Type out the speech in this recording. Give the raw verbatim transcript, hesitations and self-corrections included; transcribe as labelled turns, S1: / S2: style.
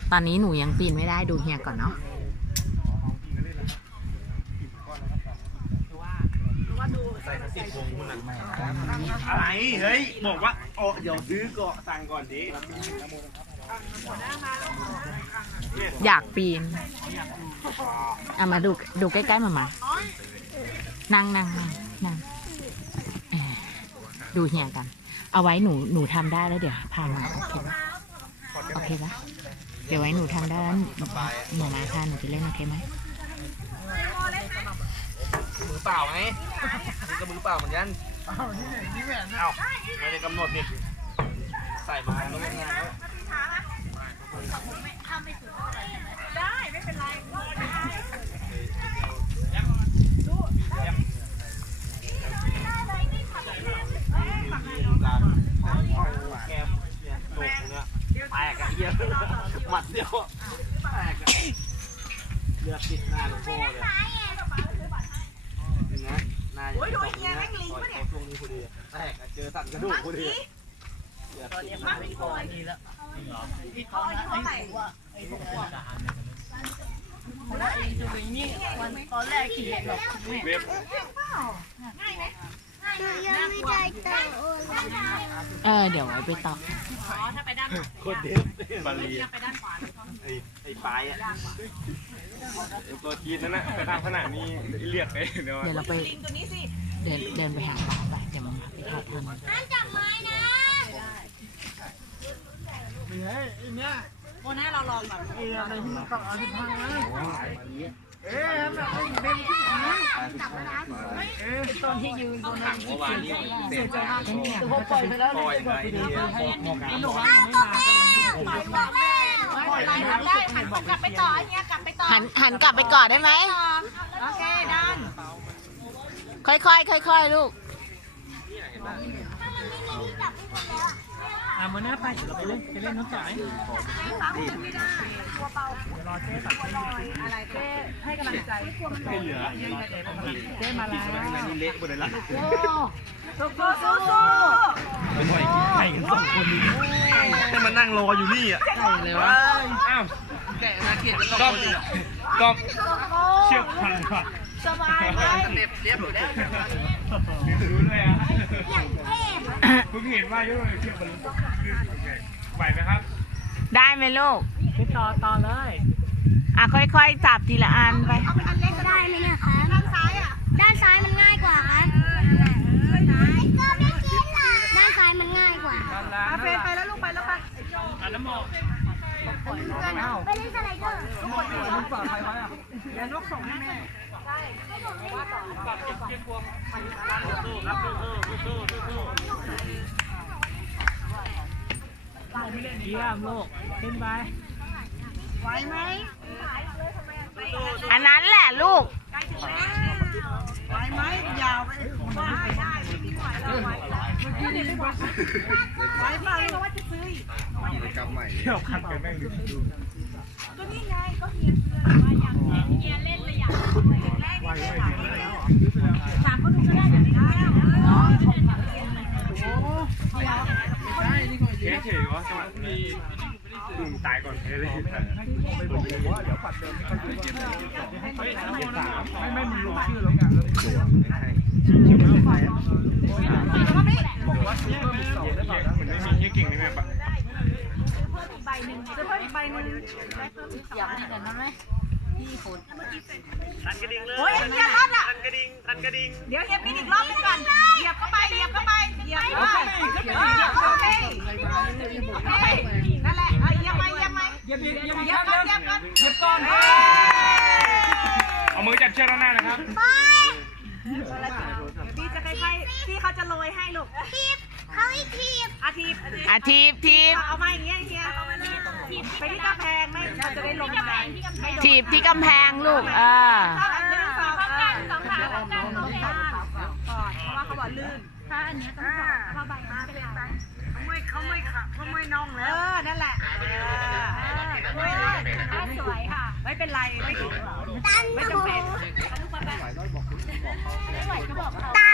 S1: ตอนนี้หนูยังปีนไม่ได้ดูเฮียก่อนเนาะ
S2: อะไรเฮ้ยบอกว่าโอ้เดี๋ยวซื้อก่อนสั่งก่อนดิ
S1: อยากปีนเอามาดูดูใกล้ๆมามานั่งนั่งนั่งนั่งดูเฮียกันเอาไว้หนูหนูทำได้แล้วเดี๋ยวพามาโอเคปะโอเคปะเดี๋ยวไว้หนูทำได้แล้วหนูมาพาหนูไปเล่นโอเคไหม
S2: มือเปล่าไหมนี่ก็มือเปล่าเหมือนกันเอ้านี่นี่แหวนเอ้าไม่ได้กำหนดนี่ใส่มาแล้วไม่งานแล้ว
S3: ได้ไม่เป็นไร
S2: แกเนี่ยโดดเนี่ยแตกอะเยี่ยหมัดเดียวแตกอะเลือดติดหน้าหลวงพ่อเลยนะหน้าอย่างนี้ตรงนี้นะต่อยเขาตรงนี้พอดีแตกอะเจอสั่นกระดูกพอดีเลือดติดหน้าหลวงพ่อนี่แล้ว
S3: เขาอายุเท่าไหร่แล้วไอ้ตัวนี้วันตอนแรกขี่หรอก
S2: เว็บ
S3: ง่ายไหม
S4: ยังไม่ได้ต่อ
S1: เออเดี๋ยวไว้ไปต่อ
S3: อ๋อถ้าไปด้าน
S2: โคตรเด็ดบาลี
S3: ไปด้านขวา
S2: ไอ้ไอ้ปลายอะตัวทีนั่นนะไปทางขนาดนี้เรียกเลยเดี๋ยว
S1: เราไปเดินเดินไปหาปลาไปเดี๋ยวมันไปถ่ายทำ
S4: ห้ามจับไม้นะ
S3: เฮ้ยเนี่ยโอ้นะเราลองแบบเอออะไรที่มันตัดอะไรที่พังนะเอ๊ะแบบเป็นเป็นที่ไหนเอ๊ะตอนที่ยืนตรงนั้นเมื่อวานนี้เสียใจมากคือเขาปล่อยไปแล้วเลยปล่อยไปเลยหนูว่ายังไม่มาปล่อยบอกแม่ปล่อยไปแล้วหันกลับไปต่อเนี่ยกลับไปต่อ
S1: หันหันกลับไปก่อนได้ไหม
S3: โอเคดัน
S1: ค่อยๆค่อยๆลูก
S3: อ่ะมาหน้าไปเดี๋ยวเราไปเล่นไปเล่นน้องจ๋อยไม่ได้ตัวเบาเดี๋ยวรอเจ๊ตัดเจ๊อะไรเจ๊ให้กำลังใจ
S2: ไม่เหลือ
S3: เจ๊มาแล้ว
S2: นี่เละหมดเลยละ
S3: สู้สู้สู้สู้
S2: ไม่ไหวไก่กันสองคนนี้ให้มานั่งรออยู่นี่อ่ะไก่เลยวะอ้าวแกนาเกียรติก็ก็เชือกพันก่อน
S3: สบายไหม
S2: เรียบเรียบหมดแล้วรู้เลยอ่ะเพิ่งเห็นว่าเยอะเลยเชือกมันไหวไหมครับ
S1: ได้ไหมลูก
S3: ไปต่อต่อเลย
S1: อ่ะค่อยๆจับทีละอันไป
S4: เอาอันเล็กได้ไหมเนี่ยคะด้านซ้ายอ่ะด้านซ้ายมันง่ายกว่าครับก็ไม่กินหรอด้านซ้ายมันง่ายกว่า
S3: เฟนไปแล้วลูกไปแล้วไป
S2: อ่ะน้ำมอง
S4: ไปเล่นสไลเดอร์
S3: ทุกคนอยู่ลูกต่อใครไว้อ่ะเดี๋ยวนกส่งให้แม่ใช่เยี่ยมลูกขึ้นไปไหวไหม
S1: อันนั้นแหละลูก
S3: ไหวไหมยาวไปได้ได้พี่ไหวแล้วไหวเมื่อกี้นี่ไหวไหวป่ะลูกว่าจะซื้ออีก
S2: กำใหม่เที่ยวขัดกันแม่งดู
S3: ก็นี่ไงก็เฮียซื้อว่าอย่างเฮียเล่นเลยอย่างแรกนี่เลยถามเขาดูก็ได้แบบได้เนาะโอ้
S2: เดี๋ยวเฉยวะจะมีลุงตายก่อนเลยไม่บอกเลยว่าเดี๋ยวปัดเดิมไม่ไม่ไม่มีลงชื่อแล้วไงแล้วตัวชื่อมันไปบอกว่าชื่อเพิ่มอีกสองได้ป่ะเหมือนไม่มีชื่อเก่งเลยแบบ
S3: เพิ่มอีกใบหนึ่งจะเพิ่มอีกใบหนึ่งได้เพิ่มอีกสองเดี๋ยวนั้นไหมพี่คน
S2: ทันกระดิ่งเลย
S3: โอ้ยเฮียรอดอ่ะ
S2: ทันกระดิ่งทันกระดิ่ง
S3: เดี๋ยวเฮียปีนอีกรอบนึงก่อนเหยียบเข้าไปเหยียบเข้าไปเหยียบเข้าไปโอเคโอเคนั่นแหละเอาเหยียบไปเหยียบไปเหยียบเหยียบเหยียบก่อนเหยียบก่อนเหยียบก่อน
S2: เอามือจับเชือกด้านหน้านะครับ
S3: พี่จะค่อยๆพี่เขาจะโรยให้ลูก
S4: ทีบเขาอีกทีบ
S3: อาทีบ
S1: อาทีบทีบ
S3: เอามาอย่างเงี้ยเฮียไปที่กำแพงไม่เราจะได้ลงแรง
S1: ทีบที่กำแพงลูกเออ
S3: หนึ่งสองสามสองขาสองขาสองขาก่อนเพราะว่าเขาบอกลื่นถ้าอันนี้ต้องเข้าใบมาเป็นไรเขาไม่เขาไม่ขาเขาไม่น่องแล้วเออนั่นแหละเออไม่ถ้าสวยค่ะไม่เป็นไรไม่ไม่จำเป็นลูกมาแบบไม่ไหวก็บอกเขา